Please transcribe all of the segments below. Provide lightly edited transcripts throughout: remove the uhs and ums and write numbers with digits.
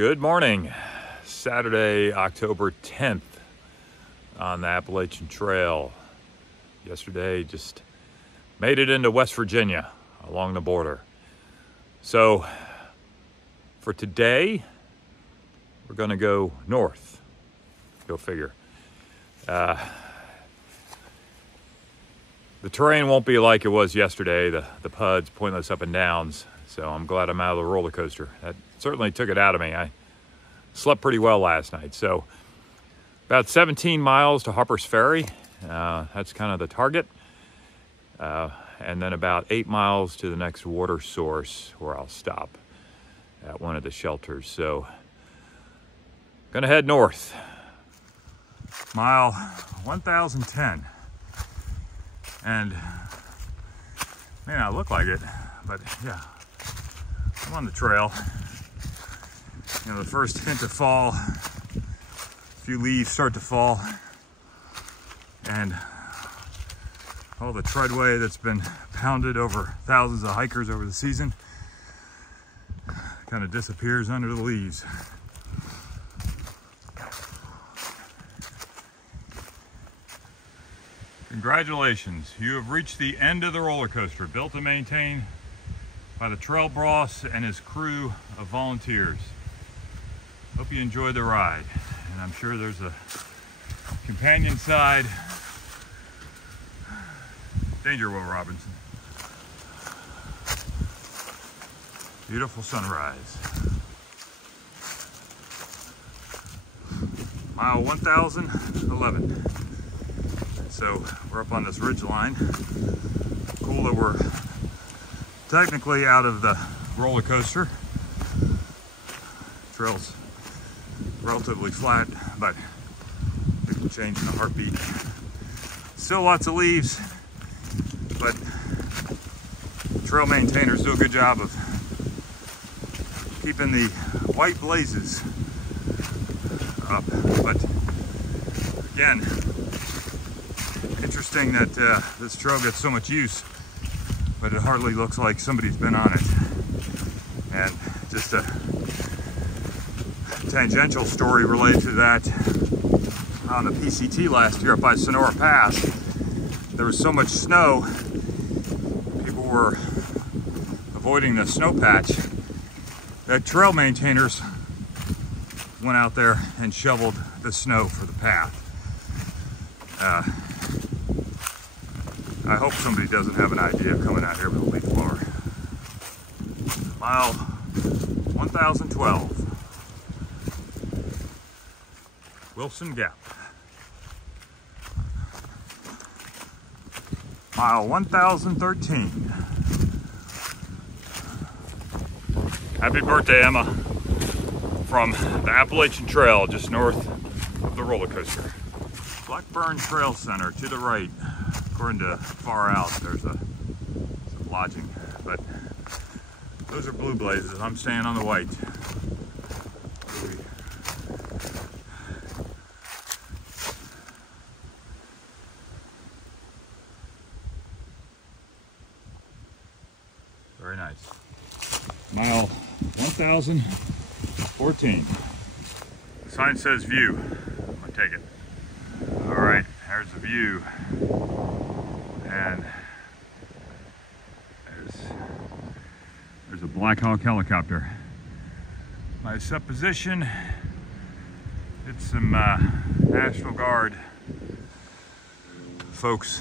Good morning. Saturday, October 10th on the Appalachian Trail. Yesterday just made it into West Virginia along the border. So for today, we're gonna go north. Go figure. The terrain won't be like it was yesterday, the PUDs, pointless up and downs. So I'm glad I'm out of the roller coaster. That certainly took it out of me. I slept pretty well last night. So about 17 miles to Harper's Ferry. That's kind of the target. And then about 8 miles to the next water source where I'll stop at one of the shelters. So gonna head north. Mile 1010. And may not look like it, but yeah, I'm on the trail. You know, the first hint of fall, a few leaves start to fall, and all the treadway that's been pounded over thousands of hikers over the season kind of disappears under the leaves. Congratulations, you have reached the end of the roller coaster, built and maintained by the trail boss and his crew of volunteers. Hope you enjoyed the ride, and I'm sure there's a companion side. Danger, Will Robinson. Beautiful sunrise. Mile 1011. So we're up on this ridge line. Cool that we're technically out of the roller coaster. Trail's relatively flat, but it can change in a heartbeat. Still lots of leaves, but trail maintainers do a good job of keeping the white blazes up. But again, interesting that this trail gets so much use, but it hardly looks like somebody's been on it. And just a tangential story related to that, on the PCT last year up by Sonora Pass, there was so much snow, people were avoiding the snow patch, that trail maintainers went out there and shoveled the snow for the path. I hope somebody doesn't have an idea of coming out here with a leaf blower. Mile 1012. Wilson Gap. Mile 1013. Happy birthday, Emma, from the Appalachian Trail just north of the roller coaster. Blackburn Trail Center to the right. According to Far Out, there's some lodging, but those are blue blazes. I'm staying on the white. Very nice. Mile 1014. The sign says view. I'm gonna take it. All right, there's the view. And there's a Black Hawk helicopter. My supposition, it's some National Guard folks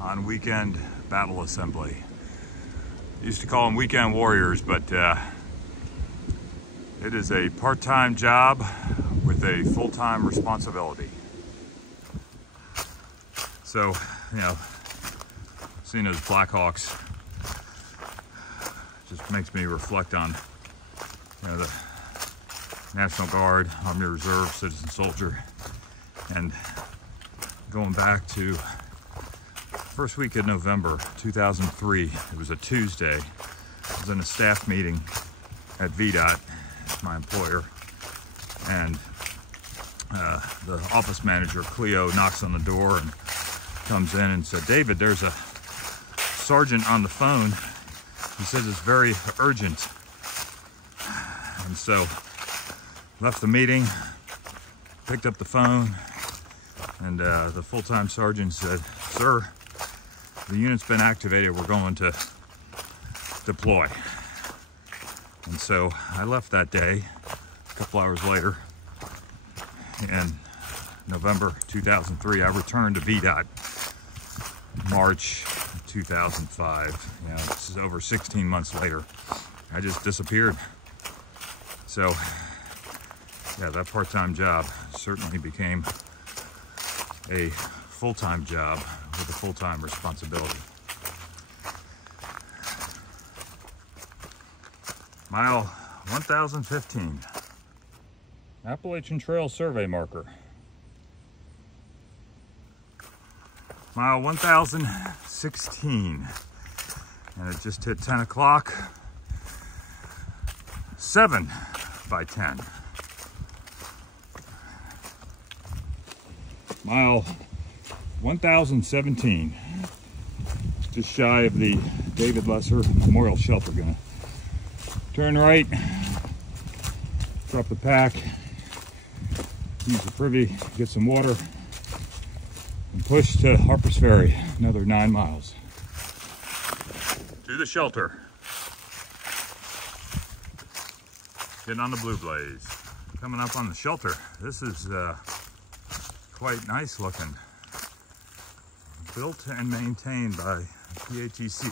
on weekend battle assembly. Used to call them weekend warriors, but it is a part-time job with a full-time responsibility. So, you know, seeing those Blackhawks just makes me reflect on, you know, the National Guard, Army Reserve, citizen soldier, and going back to first week of November 2003. It was a Tuesday. I was in a staff meeting at VDOT, my employer, and the office manager, Cleo, knocks on the door and comes in and said, "David, there's a sergeant on the phone. He says it's very urgent." And so Left the meeting, picked up the phone, and the full-time sergeant said, "Sir, the unit's been activated. We're going to deploy." And so I left that day. A couple hours later, in November 2003, I returned to VDOT. March 2005. You know, this is over 16 months later. I just disappeared. So, yeah, that part-time job certainly became a full-time job with a full-time responsibility. Mile 1015. Appalachian Trail survey marker. Mile 1016. And it just hit 10 o'clock. 7 by 10. Mile 1017. Just shy of the David Lesser Memorial Shelter. Gonna turn right, drop the pack, use the privy, get some water, and push to Harper's Ferry, another 9 miles. To the shelter. Getting on the Blue Blaze. Coming up on the shelter. This is quite nice looking. Built and maintained by PATC,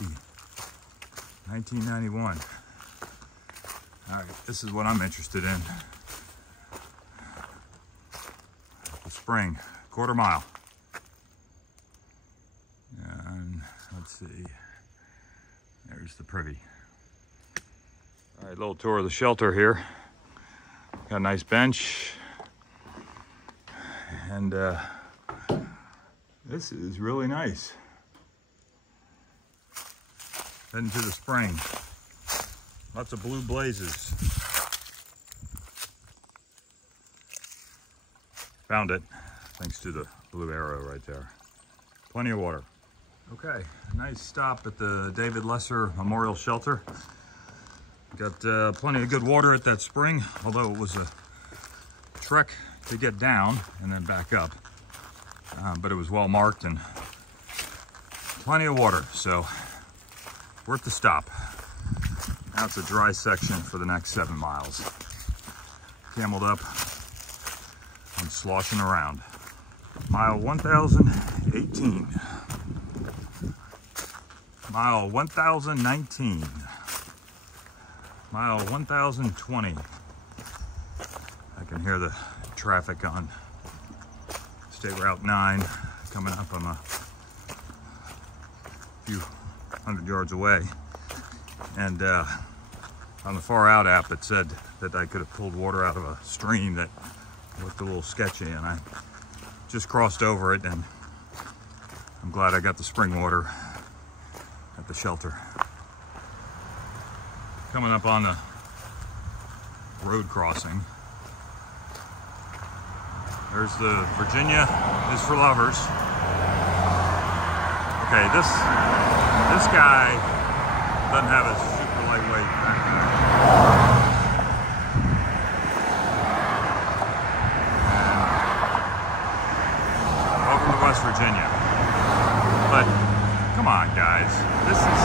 1991. All right, this is what I'm interested in. The spring, quarter mile. And let's see, there's the privy. All right, little tour of the shelter here. Got a nice bench. And this is really nice. Heading to the spring. Lots of blue blazes. Found it, thanks to the blue arrow right there. Plenty of water. Okay, nice stop at the David Lesser Memorial Shelter. Got plenty of good water at that spring, although it was a trek to get down and then back up. But it was well marked and plenty of water, so worth the stop. Now it's a dry section for the next 7 miles. Cameled up and sloshing around. Mile 1018. Mile 1019. Mile 1020. I can hear the traffic on State Route 9 coming up. I'm a few hundred yards away. And on the Far Out app, it said that I could have pulled water out of a stream that looked a little sketchy, and I just crossed over it, and I'm glad I got the spring water at the shelter. Coming up on the road crossing. There's the Virginia is for lovers. Okay, this guy doesn't have a super lightweight backpack. And welcome to West Virginia. But come on, guys, this is.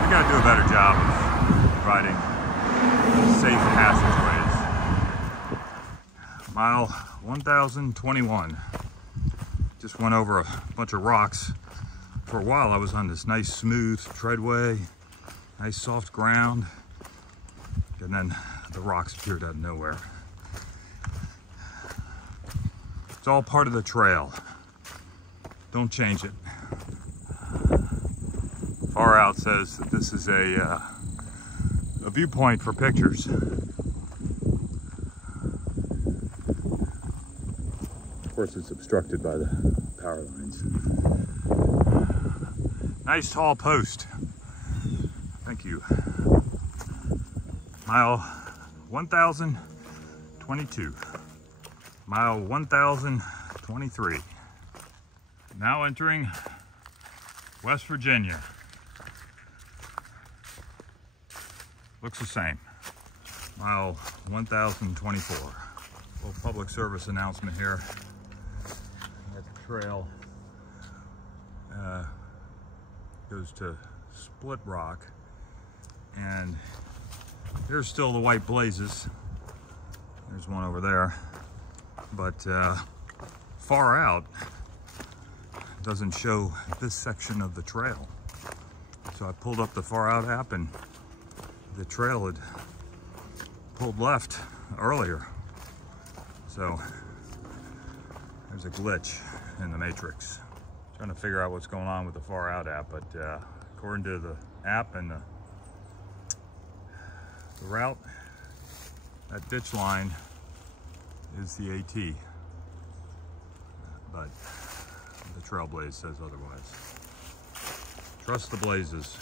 We got to do a better job of providing safe passageways. Mile 1021. Just went over a bunch of rocks. For a while I was on this nice smooth treadway, nice soft ground, and then the rocks appeared out of nowhere. It's all part of the trail. Don't change it. Far Out says that this is a viewpoint for pictures. Of course, it's obstructed by the power lines. Nice tall post. Thank you. Mile 1022. Mile 1023. Now entering West Virginia. looks the same. Mile 1024. Little public service announcement here. That trail goes to Split Rock, and there's still the white blazes. There's one over there, but far out doesn't show this section of the trail. So I pulled up the Far Out app, and the trail had pulled left earlier. So there's a glitch in the matrix. Trying to figure out what's going on with the Far Out app, but according to the app and the route, that ditch line is the AT, but the Trailblaze says otherwise. Trust the blazes.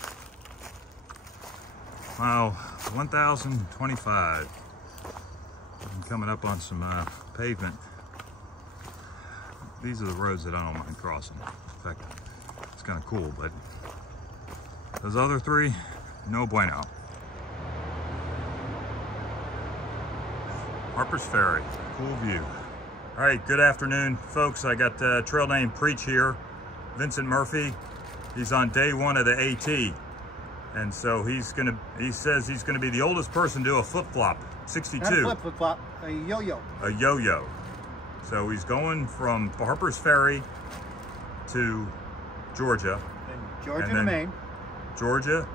Mile 1025. I'm coming up on some pavement. These are the roads that I don't mind crossing. In fact, it's kind of cool, but those other three, no bueno. Harper's Ferry, cool view. All right, good afternoon, folks. I got Trail Name Preach here, Vincent Murphy. He's on day one of the AT. And so he says he's gonna be the oldest person to do a flip-flop, 62. Not a flip-flop, a yo-yo. A yo-yo. So he's going from Harper's Ferry to Georgia. And Georgia to Maine. Georgia,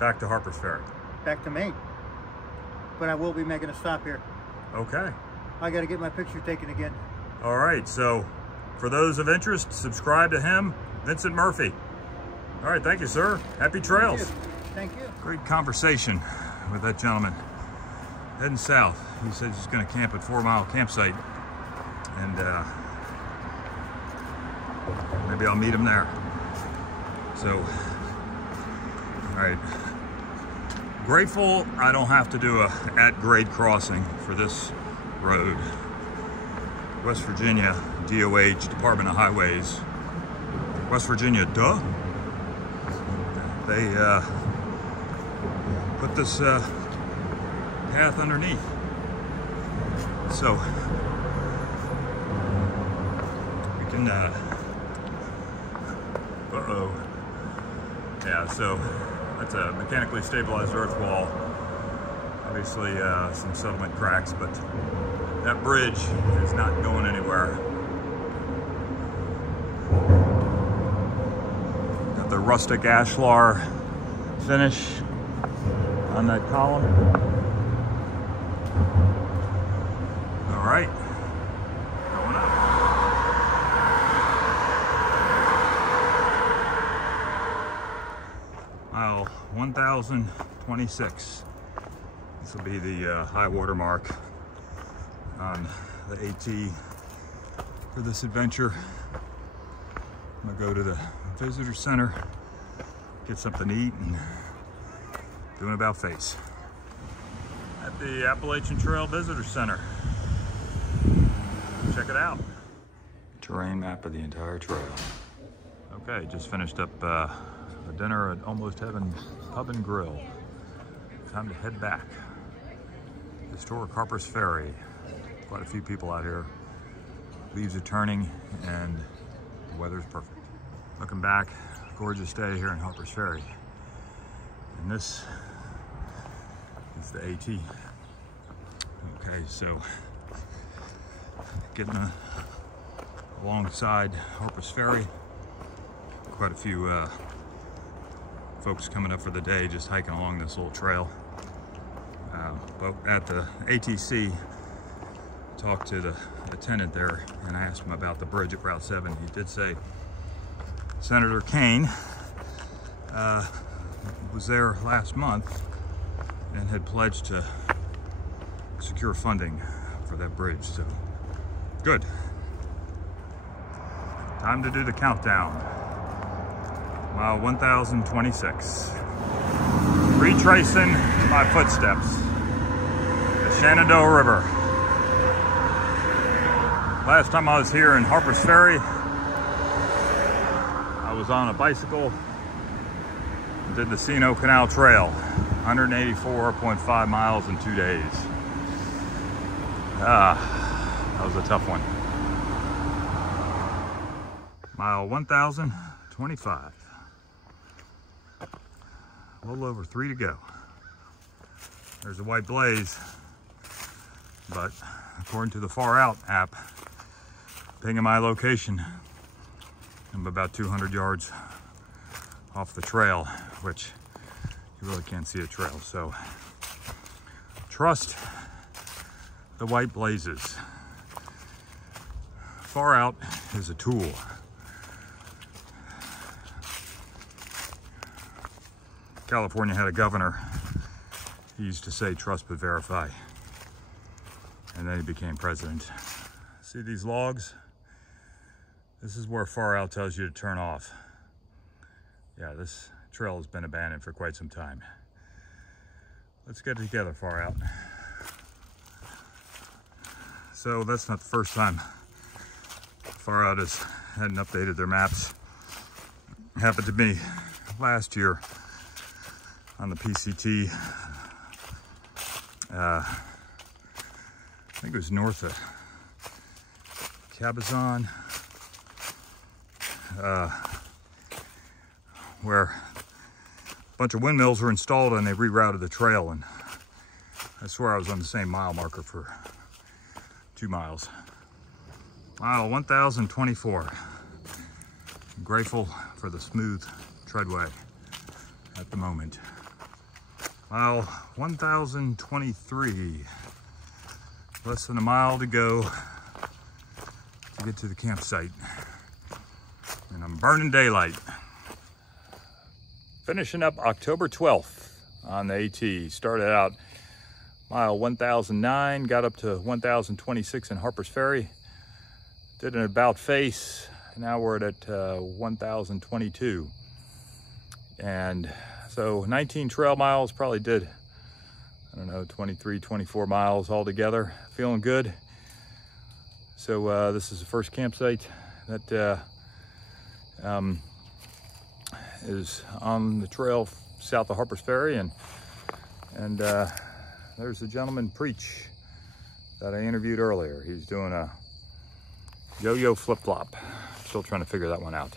back to Harper's Ferry. Back to Maine. But I will be making a stop here. Okay. I gotta get my picture taken again. All right, so for those of interest, subscribe to him, Vincent Murphy. All right, thank you, sir. Happy trails. Thank you. Great conversation with that gentleman. Heading south. He said he's gonna camp at 4 Mile campsite. And maybe I'll meet him there. So, all right. Grateful I don't have to do a at-grade crossing for this road. West Virginia, DOH, Department of Highways. West Virginia, duh. They put this path underneath. So, we can, uh-oh. Yeah, so that's a mechanically stabilized earth wall. Obviously, some settlement cracks, but that bridge is not going anywhere. Got the rustic ashlar finish on that column. All right, going up. Mile 1026. This will be the high water mark on the AT for this adventure. I'm gonna go to the visitor center, get something to eat, and do an about face. At the Appalachian Trail Visitor Center. Check it out. Terrain map of the entire trail. Okay, just finished up a dinner at Almost Heaven Pub and Grill. Time to head back. Historic Harper's Ferry. Quite a few people out here. Leaves are turning and the weather's perfect. Looking back, gorgeous day here in Harper's Ferry. And this is the AT. Okay, so getting alongside Harper's Ferry. Quite a few folks coming up for the day, just hiking along this little trail. But at the ATC, talked to the attendant there, and I asked him about the bridge at Route 7. He did say Senator Kane was there last month and had pledged to secure funding for that bridge, so good. Time to do the countdown. Mile 1026. Retracing my footsteps. The Shenandoah River. Last time I was here in Harper's Ferry, I was on a bicycle, did the Sino Canal Trail. 184.5 miles in 2 days. That was a tough one. Mile 1,025. A little over 3 to go. There's a white blaze, but according to the Far Out app, pinging my location, I'm about 200 yards off the trail, which you really can't see a trail. So trust the white blazes. Far Out is a tool. California had a governor. He used to say, trust but verify. And then he became president. See these logs? This is where Far Out tells you to turn off. Yeah, this trail has been abandoned for quite some time. Let's get together, Far Out. So that's not the first time Far Out hadn't updated their maps. It happened to me last year on the PCT. I think it was north of Cabazon, where a bunch of windmills were installed and they rerouted the trail, and I swear I was on the same mile marker for 2 miles. Mile 1,024. I'm grateful for the smooth treadway at the moment. Mile 1,023. Less than a mile to go to get to the campsite. And I'm burning daylight. Finishing up October 12th on the AT. Started out mile 1,009, got up to 1,026 in Harper's Ferry. Did an about face. Now we're at 1,022. And so 19 trail miles, probably did, I don't know, 23, 24 miles altogether. Feeling good. So this is the first campsite that is on the trail south of Harper's Ferry, and there's the gentleman Preach that I interviewed earlier. He's doing a yo-yo flip-flop. Still trying to figure that one out.